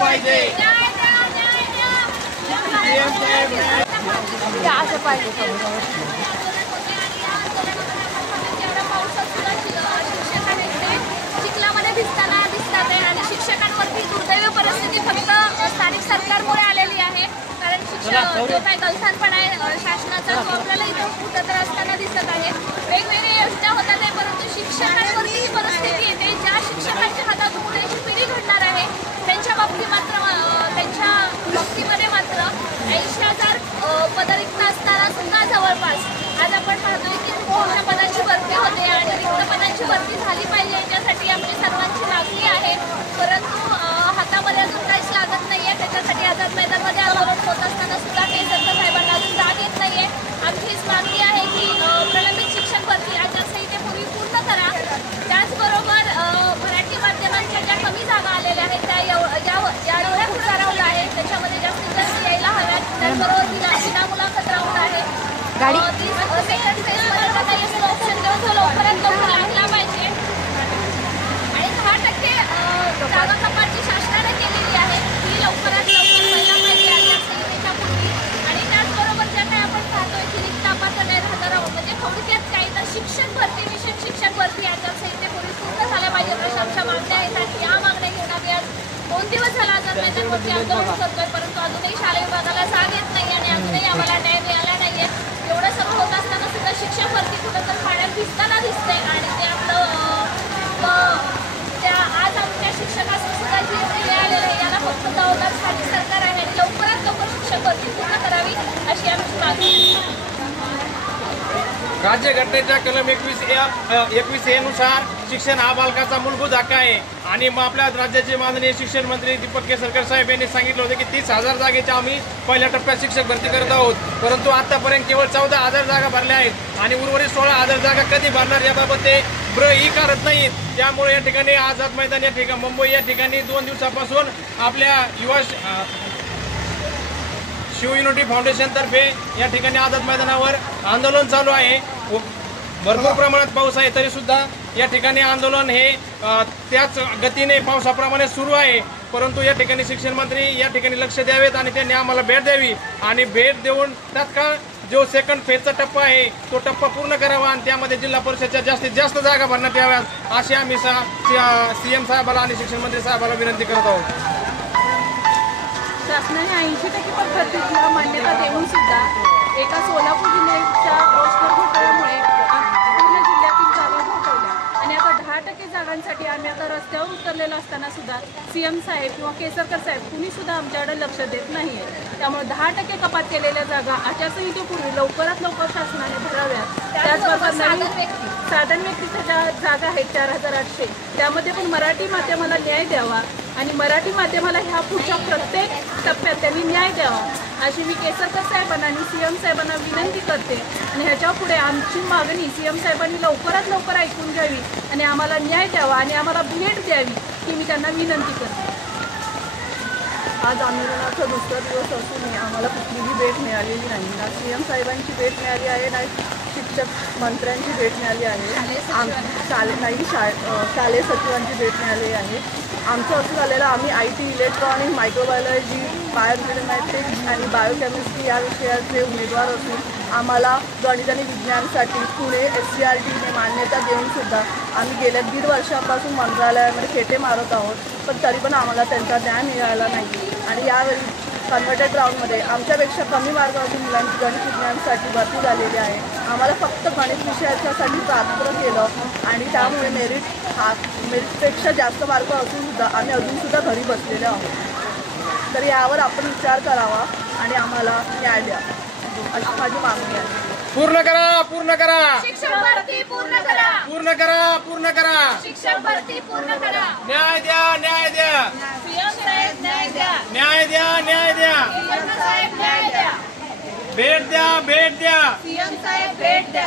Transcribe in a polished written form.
पाहिजे. चिखलामध्ये भिजताना दिसतात आहे आणि शिक्षकांवरती दुर्दैवी परिस्थिती फक्त स्थानिक सरकारमुळे आलेली आहे. कारण जो काही गलथानपणा आहे शासनाचा तो आपल्याला इथं कुठंतरी असताना दिसत आहे. वेगवेगळ्या योजना होतात आहे परंतु शिक्षकांवरती ही परिस्थिती येते. ज्या शिक्षकांच्या हातात उद्याची पिढी घडणार आहे त्यांच्या बाबतीमध्ये मात्र 80,000 पद रिक्त असताना सुद्धा जवळपास आज आपण पाहतोय की मोठ्या पदांची भरती होते आणि रिक्त पदांची भरती झाली पाहिजे याच्यासाठी आपली सर्वांची मागणी आहे. परंतु हातामध्ये अजून काहीच लागत नाहीये. त्याच्यासाठी आझाद मैदानमध्ये आंदोलन होत असताना सुद्धा केसरकर साहेबांना अजून जाग येत नाहीये. आमची हीच मागणी आहे की प्रलंबित शिक्षक भरती आचारसंहितेपूर्वी पूर्ण करा. त्याचबरोबर मराठी माध्यमांच्या ज्या कमी जागा आलेल्या आहेत त्या एवढ्या पुढारावलं आहे त्याच्यामध्ये जास्तीत जास्त यायला हव्यात. त्याचबरोबर विनामुलाखत राऊंड आहे. सेकंड फेजमध्ये काही असं ऑप्शन देऊन तो लवकरात लवकर लागला पाहिजे आणि 10% जागा कपात जी शासनाने केलेली आहे ती लवकरात लवकर व्हायला पाहिजे आचारसंहितेच्या पूर्वी. आणि त्याचबरोबर ज्या काही आपण पाहतोय की रिक्त अपात्र गैरहजर म्हणजे थोडक्यात काही तर शिक्षक भरती विशेष शिक्षक भरती आचारसंहितेपूर्वी पूर्ण झाल्या पाहिजे अशा आमच्या मागण्या येतात. या मागण्या घेऊन आम्ही आज 2 दिवस झाला आझाद मैदानवरती आंदोलन करतोय परंतु अजूनही शालेय विभागाला जाग येत नाही आणि अजूनही आम्हाला न्याय मिळाला नाहीये. एवढं सर्व होत असताना सुद्धा शिक्षक भरती कुठं तर पाण्यात भिजताना दिसते आणि ते त्या आज आमच्या शिक्षकांना सुद्धा जी मिळालेलं आहे याला फक्त जबाबदार स्थानिक सरकार आहे आणि लवकरात लवकर शिक्षक भरती पूर्ण करावी अशी आमची मागणी. राज्यघटनेच्या कलम 21A नुसार शिक्षण हा बालकाचा मूलभूत हक्क आहे आणि मग आपल्या राज्याचे माननीय शिक्षण मंत्री दीपक केसरकर साहेब यांनी सांगितलं होतं की 30,000 जागेच्या आम्ही पहिल्या टप्प्यात शिक्षक भरती करत आहोत. परंतु आतापर्यंत केवळ 14,000 जागा भरल्या आहेत आणि उर्वरित 16,000 जागा कधी भरणार याबाबत ते ब्रही करत नाहीत. त्यामुळे या ठिकाणी आझाद मैदान या ठिकाणी मुंबई या ठिकाणी 2 दिवसापासून आपल्या युवा शिव युनिटी फाउंडेशन तर्फे या ठिकाणी आझाद मैदानावर आंदोलन चालू आहे. भरपूर प्रमाणात पाऊस आहे तरी सुद्धा या ठिकाणी आंदोलन हे त्याच गतीने पावसाप्रमाणे सुरू आहे. परंतु या ठिकाणी शिक्षण मंत्री या ठिकाणी लक्ष द्यावेत आणि त्यांनी आम्हाला भेट द्यावी आणि भेट देऊन तात्काळ जो सेकंड फेजचा टप्पा आहे तो टप्पा पूर्ण करावा आणि त्यामध्ये जिल्हा परिषदच्या जास्तीत जास्त जागा भरण्यात याव्यात अशी आम्ही CM साहेबाला आणि शिक्षण मंत्री साहेबाला विनंती करत आहोत. शासनाने 80% पद भरतीला मान्यता देऊन सुद्धा एका सोलापूर जिल्ह्याच्या रोजगार घोटाळ्यामुळे पूर्ण जिल्ह्यातील जागा घोटवल्या आणि आता 10% जागांसाठी आम्ही आता रस्त्यावर उतरलेलो असताना सुद्धा CM साहेब किंवा केसरकर साहेब कुणी सुद्धा आमच्याकडे लक्ष देत नाही आहे. त्यामुळे 10% कपात केलेल्या जागा आचारसंहितेपूर्वी लवकरात लवकर शासनाने भराव्यात. त्याचबरोबर साधारण व्यक्तीच्या ज्या जागा आहेत 4,800 त्यामध्ये पण मराठी माध्यमाला न्याय द्यावा आणि मराठी माध्यमाला ह्या पुढच्या प्रत्येक टप्प्यात त्यांनी न्याय द्यावा अशी मी केसरकर साहेबांना आणि CM साहेबांना विनंती करते. आणि ह्याच्या पुढे आमची मागणी CM साहेबांनी लवकरात लवकर ऐकून घ्यावी आणि आम्हाला न्याय द्यावा आणि आम्हाला भेट द्यावी ही मी त्यांना विनंती करते. आज आंदोलनाचा दुसरा दिवस असूनही आम्हाला कुठलीही भेट मिळालेली नाही. ना CM साहेबांची भेट मिळाली आहे ना शिक्षक मंत्र्यांची भेट मिळाली आहे. शालेय सचिवांची भेट मिळाली आहे. आमचं असं झालेलं आम्ही IT इलेक्ट्रॉनिक मायक्रोबायोलॉजी बायोमॅथमॅटिक्स आणि बायोकेमिस्ट्री या विषयाचे उमेदवार असून आम्हाला गणित आणि विज्ञानसाठी पुणे SCRTने मान्यता देऊनसुद्धा आम्ही गेल्या 1.5 वर्षापासून मंत्रालयामध्ये खेटे मारत आहोत. पण तरी पण आम्हाला त्यांचा न्याय मिळाला नाही आणि यावेळी कन्व्हर्टेड राऊंडमध्ये आमच्यापेक्षा कमी मार्क असून मुलांची गणित विज्ञानसाठी भरती झालेली आहे. आम्हाला फक्त गणित विषयाच्यासाठी पात्र केलं आणि त्यामुळे मेरिटपेक्षा जास्त मार्क असूनसुद्धा आम्ही अजूनसुद्धा घरी बसलेले आहोत. तर यावर आपण विचार करावा आणि आम्हाला न्याय द्या अशी माझी मागणी आहे. पूर्ण करा, पूर्ण करा, शिक्षक भरती पूर्ण करा, पूर्ण करा, पूर्ण करा, शिक्षक भरती पूर्ण करा, न्याय द्या, न्याय द्या, CM साहेब न्याय द्या, न्याय द्या, न्याय द्या, CM साहेब न्याय द्या, भेट द्या, भेट द्या, CM साहेब भेट द्या.